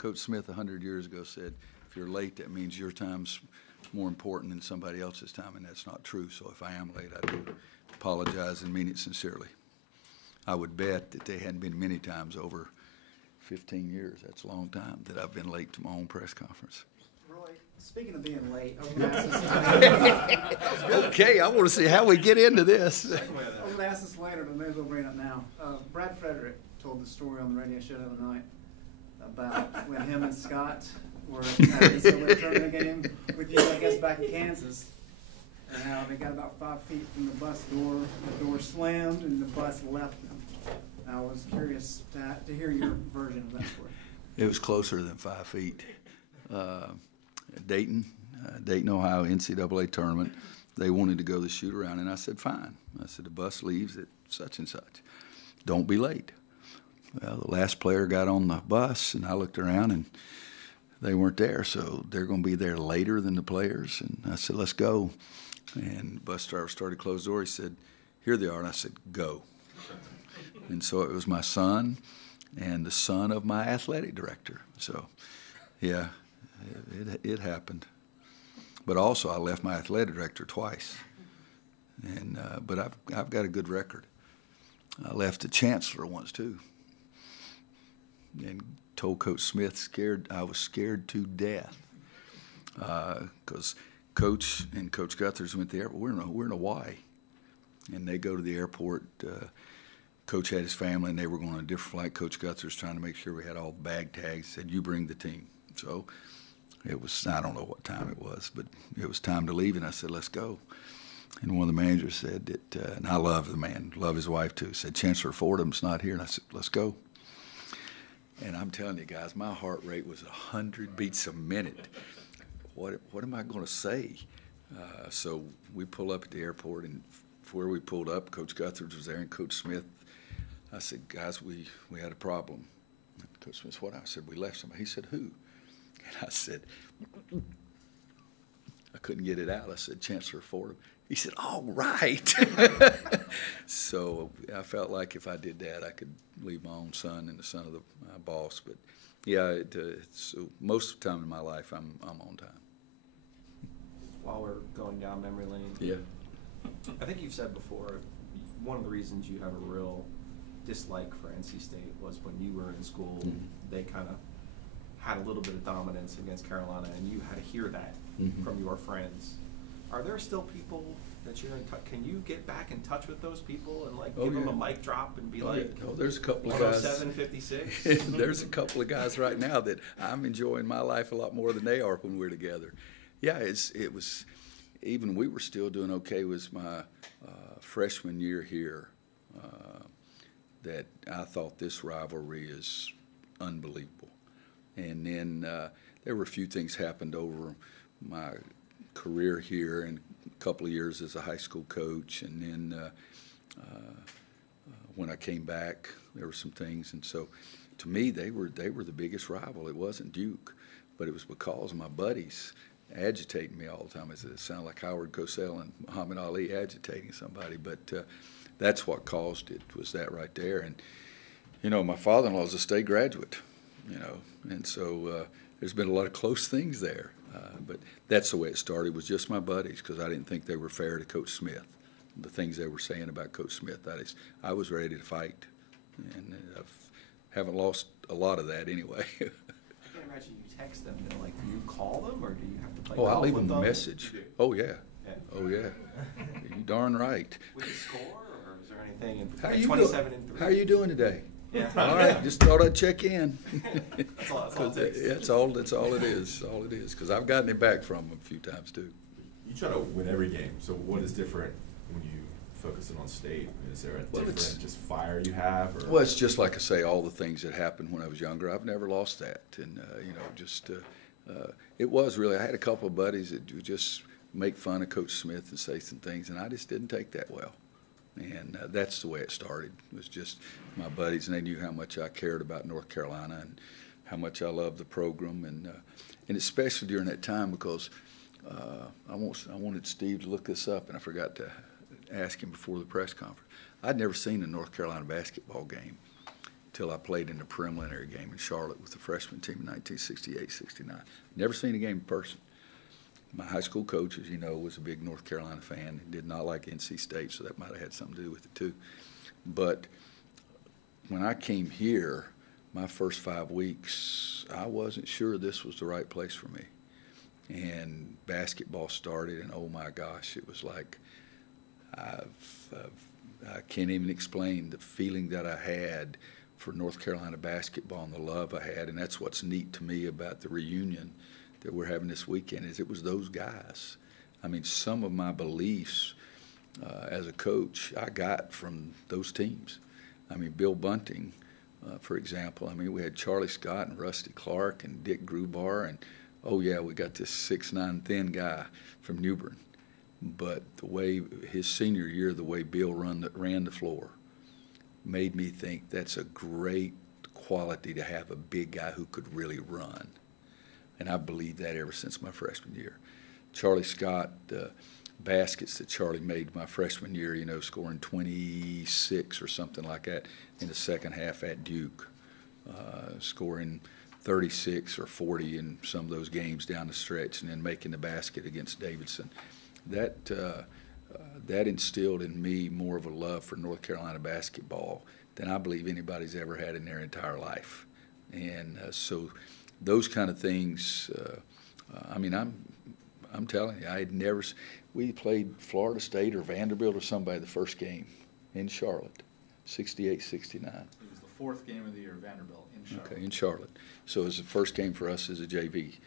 Coach Smith 100 years ago said, if you're late, that means your time's more important than somebody else's time, and that's not true. So if I am late, I do apologize and mean it sincerely. I would bet that they hadn't been many times over 15 years. That's a long time that I've been late to my own press conference. Roy, speaking of being late, I was going to ask this. Okay, I want to see how we get into this. I was going to ask this later, but may as well bring it up now. Brad Frederick told the story on the radio show the other night about when him and Scott were at the NCAA tournament game with you, I guess, back in Kansas, and how they got about 5 feet from the bus door, the door slammed, and the bus left them. I was curious to hear your version of that story. It was closer than 5 feet. Dayton, Ohio, NCAA tournament. They wanted to go to the shoot around, and I said, fine. I said, the bus leaves at such and such. Don't be late. Well, the last player got on the bus, and I looked around, and they weren't there, so they're going to be there later than the players. And I said, let's go. And the bus driver started to close the door. He said, here they are. And I said, go. And so it was my son and the son of my athletic director. So, yeah, it happened. But also I left my athletic director twice. And but I've got a good record. I left the chancellor once too. And told Coach Smith I was scared to death because Coach and Coach Guthers went to the airport. We're in Hawaii, and they go to the airport. Coach had his family, and they were going on a different flight. Coach Guthers trying to make sure we had all the bag tags. Said, "You bring the team." So it was, I don't know what time it was, but it was time to leave, and I said, "Let's go." And one of the managers said that, and I love the man, love his wife too. Said, "Chancellor Fordham's not here," and I said, "Let's go." And I'm telling you guys, my heart rate was 100 beats a minute. What am I going to say? So we pull up at the airport, and before we pulled up, Coach Guthers was there, and Coach Smith. I said, guys, we had a problem. And Coach Smith, what? I said, we left somebody. He said, who? And I said, I couldn't get it out. I said, Chancellor Fordham. He said, all right. So I felt like if I did that, I could leave my own son and the son of my boss. But yeah, so most of the time in my life, I'm on time. While we're going down memory lane, yeah, I think you've said before, one of the reasons you have a real dislike for NC State was when you were in school, they kind of had a little bit of dominance against Carolina, and you had to hear that from your friends. Are there still people that you're in touch? Can you get back in touch with those people and give them a mic drop and be like, "Oh, there's a couple of guys." 107-56. There's a couple of guys right now that I'm enjoying my life a lot more than they are when we're together. Yeah, it was. Even we were still doing okay. It was my freshman year here that I thought this rivalry is unbelievable. And then there were a few things happened over my career here and a couple of years as a high school coach, and then when I came back, there were some things, and so to me they were the biggest rival. It wasn't Duke, but it was because of my buddies agitating me all the time. It sounded like Howard Cosell and Muhammad Ali agitating somebody, but that's what caused it, was that right there. And my father-in-law is a state graduate, and so there's been a lot of close things there. But that's the way it started, was just my buddies, because I didn't think they were fair to Coach Smith. The things they were saying about Coach Smith, I was ready to fight, and I haven't lost a lot of that anyway. I can't imagine you text them. Do you call them, or do you have to play? Oh, I'll leave them a message. Oh yeah. Oh yeah. You darn right. With the score, or is there anything in How you 27 and 3? How are you doing today? Yeah. All right. Just thought I'd check in. That's all it takes. Yeah, that's all it is. All it is. Because I've gotten it back from them a few times too. You try to win every game. So what is different when you focus on state? Is there a different just fire you have? Or? Well, it's just like I say, all the things that happened when I was younger. I've never lost that, and it was really. I had a couple of buddies that would just make fun of Coach Smith and say some things, and I just didn't take that well. And that's the way it started. It was just my buddies, and they knew how much I cared about North Carolina and how much I loved the program, and especially during that time, because I wanted Steve to look this up, and I forgot to ask him before the press conference. I'd never seen a North Carolina basketball game until I played in the preliminary game in Charlotte with the freshman team in 1968-69. Never seen a game in person. My high school coach, as you know, was a big North Carolina fan and did not like NC State, so that might have had something to do with it too. But when I came here, my first 5 weeks, I wasn't sure this was the right place for me. And basketball started, and oh my gosh, it was like I can't even explain the feeling that I had for North Carolina basketball and the love I had. And that's what's neat to me about the reunion that we're having this weekend is it was those guys. I mean, some of my beliefs as a coach I got from those teams. I mean, Bill Bunting, for example. I mean, we had Charlie Scott and Rusty Clark and Dick Grubar, and oh yeah, we got this 6'9" thin guy from New Bern. But the way his senior year, the way Bill ran the floor, made me think that's a great quality to have a big guy who could really run. And I've believed that ever since my freshman year. Charlie Scott, the baskets that Charlie made my freshman year, you know, scoring 26 or something like that in the second half at Duke, scoring 36 or 40 in some of those games down the stretch, and then making the basket against Davidson. That instilled in me more of a love for North Carolina basketball than I believe anybody's ever had in their entire life. And so those kind of things, I mean, I'm telling you, I had never – we played Florida State or Vanderbilt or somebody the first game in Charlotte, 68-69. It was the fourth game of the year, Vanderbilt, in Charlotte. Okay, in Charlotte. So it was the first game for us as a JV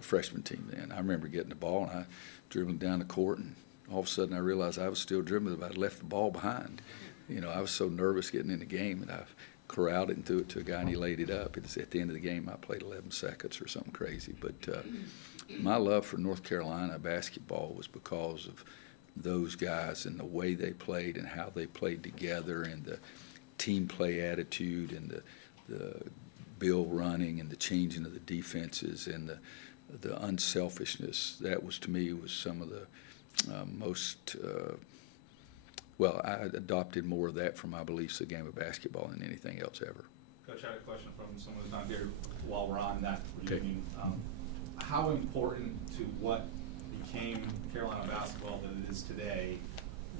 freshman team then. I remember getting the ball, and I dribbling down the court, and all of a sudden I realized I was still dribbling, but I'd left the ball behind. You know, I was so nervous getting in the game, and I corralled it and threw it to a guy, and he laid it up. It was at the end of the game, I played 11 seconds or something crazy. But my love for North Carolina basketball was because of those guys and the way they played and how they played together and the team play attitude and the Bill running and the changing of the defenses and the unselfishness. That was, to me, was some of the most well, I adopted more of that from my beliefs of the game of basketball than anything else ever. Coach, I had a question from someone who's not here while we're on that reunion. Okay. How important to what became Carolina basketball that it is today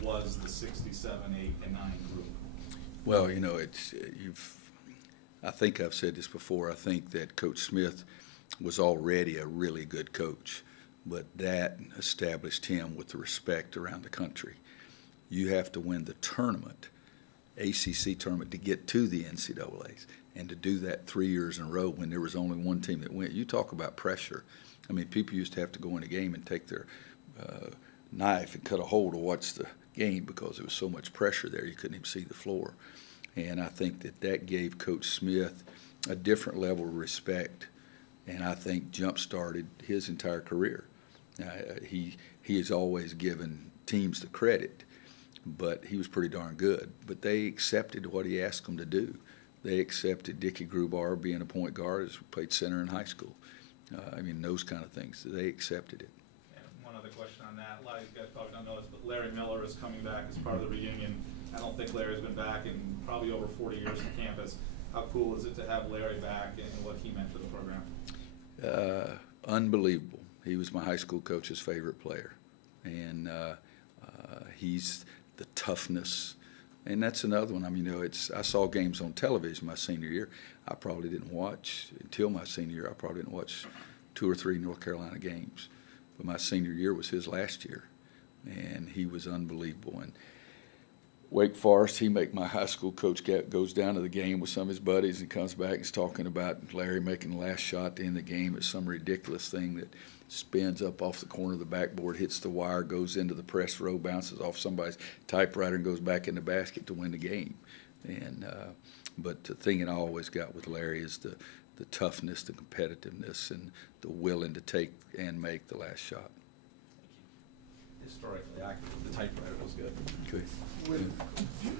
was the 67, 8, and 9 group? Well, you know, I think I've said this before. I think that Coach Smith was already a really good coach, but that established him with the respect around the country. You have to win the tournament, ACC tournament, to get to the NCAAs, and to do that 3 years in a row when there was only one team that went. You talk about pressure. I mean, people used to have to go in a game and take their knife and cut a hole to watch the game because there was so much pressure there you couldn't even see the floor. And I think that gave Coach Smith a different level of respect, and I think jump-started his entire career. He has always given teams the credit, but he was pretty darn good. But they accepted what he asked them to do. They accepted Dickie Grubar being a point guard, as played center in high school. I mean, those kind of things. They accepted it. And one other question on that. A lot of you guys probably don't know this, but Larry Miller is coming back as part of the reunion. I don't think Larry's been back in probably over 40 years on campus. How cool is it to have Larry back and what he meant to the program? Unbelievable. He was my high school coach's favorite player. And he's the toughness. And that's another one. I mean, you know, I saw games on television my senior year. I probably didn't watch, until my senior year, I probably didn't watch 2 or 3 North Carolina games. But my senior year was his last year. And he was unbelievable. And Wake Forest, my high school coach goes down to the game with some of his buddies and comes back and is talking about Larry making the last shot at the end of the game. It's some ridiculous thing that spins up off the corner of the backboard, hits the wire, goes into the press row, bounces off somebody's typewriter and goes back in the basket to win the game. And but the thing that I always got with Larry is the toughness, the competitiveness, and the willing to take and make the last shot. Historically accurate. The typewriter was good. Good. When you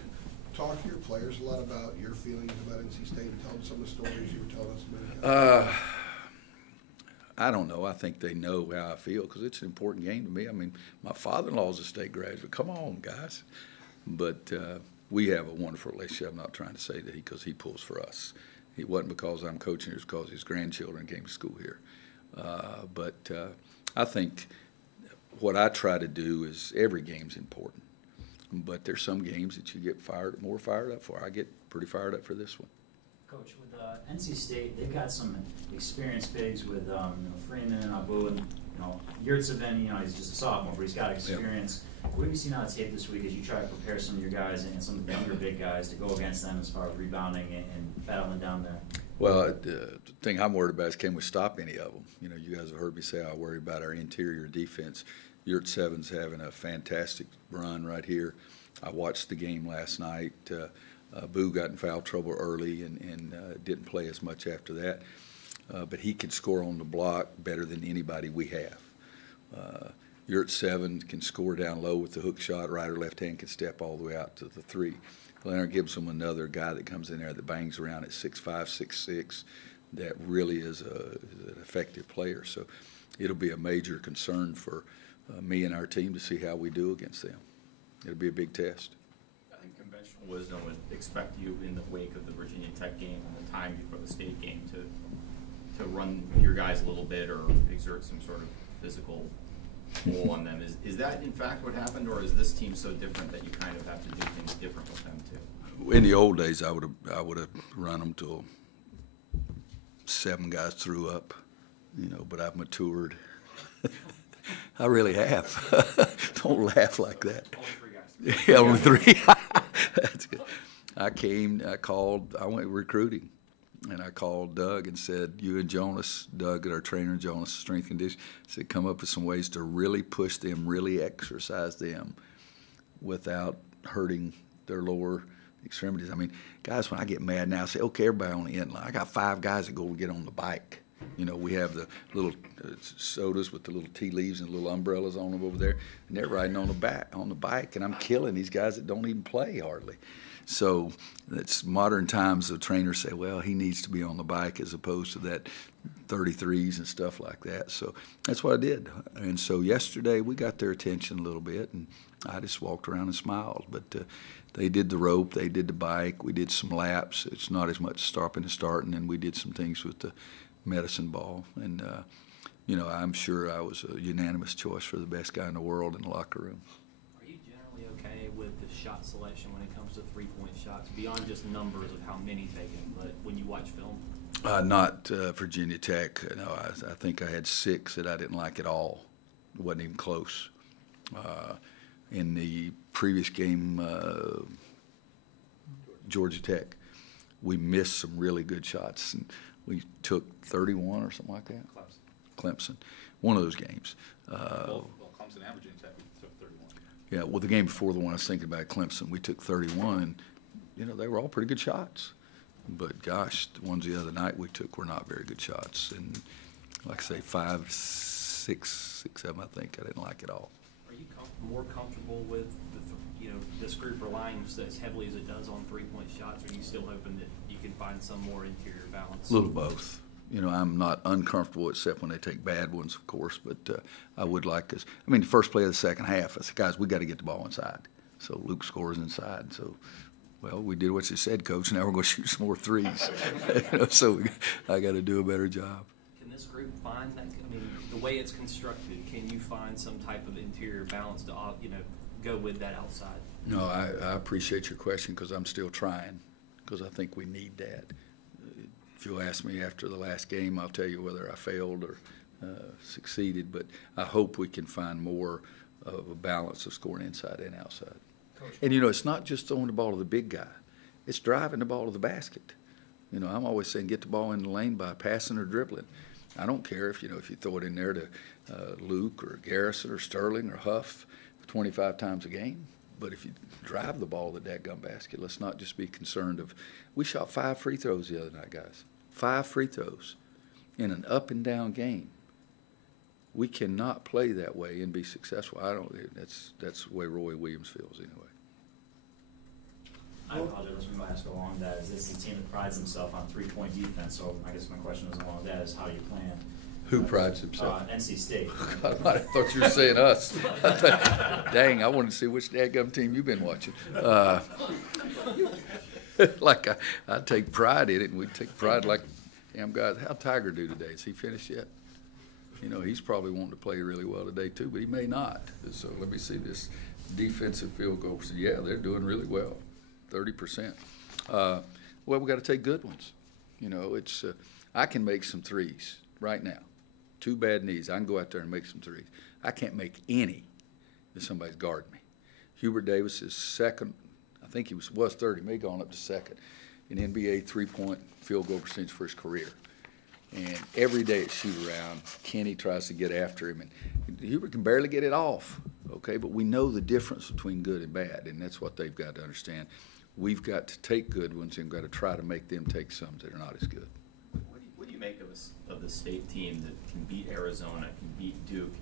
talk to your players a lot about your feelings about NC State and tell them some of the stories you were telling us a minute ago? I don't know. I think they know how I feel because it's an important game to me. I mean, my father-in-law is a state graduate. Come on, guys. But, we have a wonderful relationship. I'm not trying to say that because he pulls for us. It wasn't because I'm coaching, it was because his grandchildren came to school here. But I think what I try to do is every game's important. But there's some games that you get more fired up for. I get pretty fired up for this one. Coach, with NC State, they've got some experienced bigs with Freeman and Abu, and Yurtseven, he's just a sophomore, but he's got experience. Yep. What have you seen on tape this week as you try to prepare some of your guys and some of the younger big guys to go against them as far as rebounding and battling down there? Well, the thing I'm worried about is can we stop any of them? You guys have heard me say I worry about our interior defense. Yurtseven's having a fantastic run right here. I watched the game last night. Boo got in foul trouble early and didn't play as much after that. But he can score on the block better than anybody we have. Yurtseven can score down low with the hook shot. Right or left hand can step all the way out to the three. Leonard Gibson, another guy that comes in there that bangs around at 6'5", 6'6", that really is an effective player. So it'll be a major concern for me and our team to see how we do against them. It'll be a big test. I think conventional wisdom would expect you in the wake of the Virginia Tech game and the time before the state game to run your guys a little bit or exert some sort of physical pull on them. Is that in fact what happened, or is this team so different that you kind of have to do things different with them too? In the old days, I would have run them till 7 guys threw up, but I've matured. I really have. Don't laugh like that. Only 3 guys. Yeah, only 3. That's good. I went recruiting, and I called Doug and said, you and Jonas, Doug, our trainer, Jonas, strength condition, said come up with some ways to really push them, really exercise them without hurting their lower extremities. I mean, guys, when I get mad now, I say, okay, everybody on the end line. I got 5 guys that go get on the bike. We have the little sodas with the little tea leaves and little umbrellas on them over there, and they're riding on the bike, and I'm killing these guys that don't even play hardly. So it's modern times the trainers say, well, he needs to be on the bike as opposed to that 33s and stuff like that. So that's what I did. And so yesterday we got their attention a little bit, and I just walked around and smiled. But they did the rope, they did the bike, we did some laps. It's not as much stopping and starting, and we did some things with the medicine ball. And, I'm sure I was a unanimous choice for the best guy in the world in the locker room. Are you generally okay with the shot selection when it comes to three-point shots, beyond just numbers of how many taken, but when you watch film? Not Virginia Tech. No, I think I had 6 that I didn't like at all. It wasn't even close. In the previous game, Georgia Tech, we missed some really good shots. And we took 31 or something like that. Clemson. One of those games. Well, Clemson and Virginia Tech took 31. Yeah, well, the game before the one I was thinking about, Clemson, we took 31, and, they were all pretty good shots. But, gosh, the ones the other night we took were not very good shots. And, like I say, 5, 6, 7, I think, I didn't like it all. Are you more comfortable with, this group relying as heavily as it does on three-point shots, or are you still hoping that you can find some more interior balance? A little both. I'm not uncomfortable except when they take bad ones, of course, but I would like us. The first play of the second half, I said, guys, we got to get the ball inside. So Luke scores inside. So, well, we did what you said, Coach. Now we're going to shoot some more threes. So I got to do a better job. Can this group find that? The way it's constructed, can you find some type of interior balance to, go with that outside? No, I appreciate your question because I'm still trying because I think we need that. If you'll ask me after the last game, I'll tell you whether I failed or succeeded. But I hope we can find more of a balance of scoring inside and outside. Coach. And, it's not just throwing the ball to the big guy. It's driving the ball to the basket. I'm always saying get the ball in the lane by passing or dribbling. I don't care if you throw it in there to Luke or Garrison or Sterling or Huff 25 times a game. But if you drive the ball to the dadgum basket, let's not just be concerned of – we shot 5 free throws the other night, guys. 5 free throws in an up-and-down game. We cannot play that way and be successful. That's the way Roy Williams feels anyway. I apologize. I'm going to ask along that. Is this a team that prides themselves on three-point defense? So I guess my question is along that is how you plan. Who prides himself? NC State. God, I thought you were saying us. Dang, I wanted to see which dadgum team you've been watching. Like I take pride in it, and we take pride like, damn guys, how'd Tiger do today? Has he finished yet? You know, he's probably wanting to play really well today too, but he may not. So let me see this defensive field goal. So yeah, they're doing really well, 30%. Well, we got to take good ones. You know, it's I can make some threes right now. 2 bad knees. I can go out there and make some threes. I can't make any if somebody's guarding me. Hubert Davis is second. I think he was 30, may have gone up to second in NBA 3-point field goal percentage for his career. And every day at shoot-around, Kenny tries to get after him, and Hubert can barely get it off, okay? But we know the difference between good and bad, and that's what they've got to understand. We've got to take good ones and got to try to make them take some that are not as good. What do you make of the state team that can beat Arizona, can beat Duke,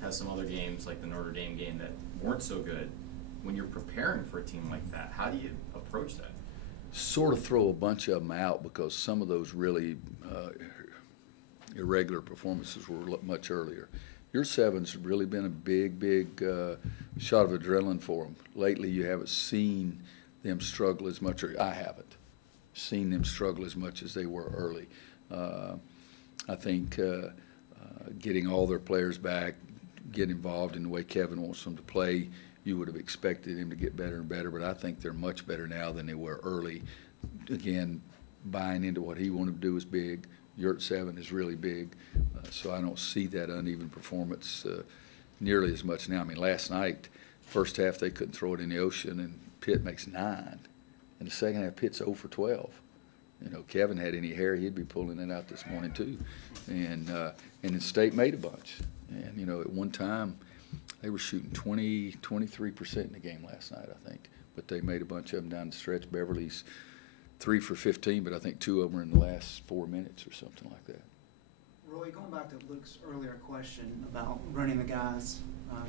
has some other games like the Notre Dame game that weren't so good? When you're preparing for a team like that, how do you approach that? Sort of throw a bunch of them out because some of those really irregular performances were much earlier. Your seven's really been a big shot of adrenaline for them. Lately, you haven't seen them struggle as much, or I haven't seen them struggle as much as they were early. I think getting all their players back, getting involved in the way Kevin wants them to play, you would have expected him to get better and better, but I think they're much better now than they were early. Again, buying into what he wanted to do is big. Yurt 7 is really big, so I don't see that uneven performance nearly as much now. I mean, last night, first half they couldn't throw it in the ocean, and Pitt makes 9. In the second half, Pitt's 0 for 12. You know, Kevin had any hair, he'd be pulling it out this morning too. And the State made a bunch. And, you know, at one time, they were shooting 23% in the game last night, I think. But they made a bunch of them down the stretch. Beverly's 3 for 15, but I think 2 of them were in the last 4 minutes or something like that. Roy, going back to Luke's earlier question about running the guys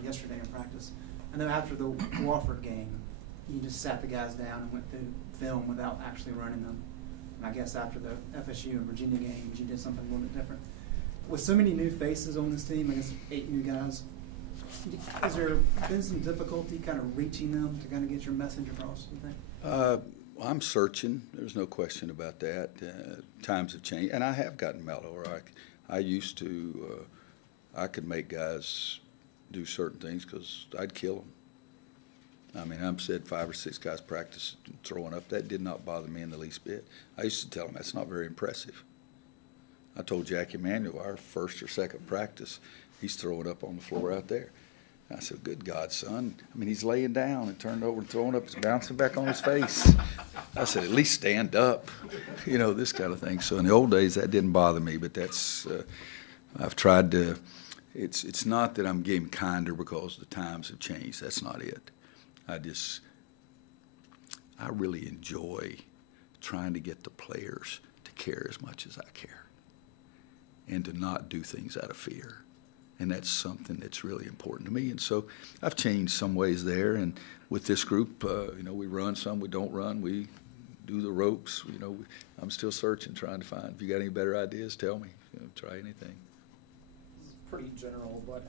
yesterday in practice, I know after the Wofford game, you just sat the guys down and went through film without actually running them. And I guess after the FSU and Virginia games, you did something a little bit different. With so many new faces on this team, I guess 8 new guys, has there been some difficulty kind of reaching them to kind of get your message across, do you think? I'm searching. There's no question about that. Times have changed, and I have gotten mellow. I used to, I could make guys do certain things because I'd kill them. I mean, I'm said 5 or 6 guys practice throwing up. That did not bother me in the least bit. I used to tell them that's not very impressive. I told Jack Emanuel our first or second practice, he's throwing up on the floor out there. I said, good God, son. I mean, he's laying down and turned over and throwing up, it's bouncing back on his face. I said, at least stand up, you know, this kind of thing. So in the old days, that didn't bother me, but that's, I've tried to, it's not that I'm getting kinder because the times have changed. That's not it. I really enjoy trying to get the players to care as much as I care and to not do things out of fear. And that's something that's really important to me. And so I've changed some ways there. And with this group, you know, we run some, we don't run. We do the ropes. You know, I'm still searching, trying to find. If you got any better ideas, tell me. You know, try anything. This is pretty general, but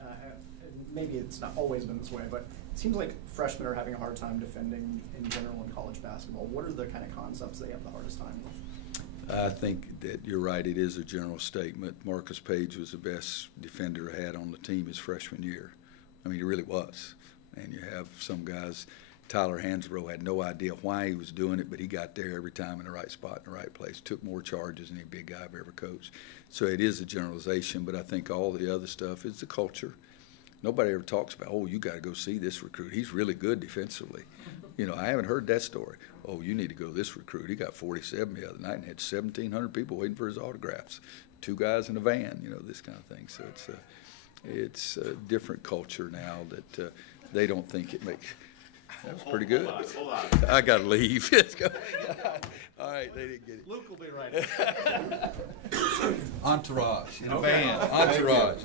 maybe it's not always been this way, but it seems like freshmen are having a hard time defending in general in college basketball. What are the kind of concepts they have the hardest time with? I think that you're right. It is a general statement. Marcus Page was the best defender I had on the team his freshman year. I mean, he really was. And you have some guys, Tyler Hansbrough had no idea why he was doing it, but he got there every time in the right spot, in the right place, took more charges than any big guy I've ever coached. So it is a generalization, but I think all the other stuff is the culture. Nobody ever talks about, oh, you got to go see this recruit. He's really good defensively. You know, I haven't heard that story. Oh, you need to go to this recruit. He got 47 the other night and had 1,700 people waiting for his autographs. 2 guys in a van, you know, this kind of thing. So it's a different culture now that they don't think it makes. That was pretty good. Hold on. I got to leave. Let's go. All right, they didn't get it. Luke will be right. Entourage in a van. Entourage.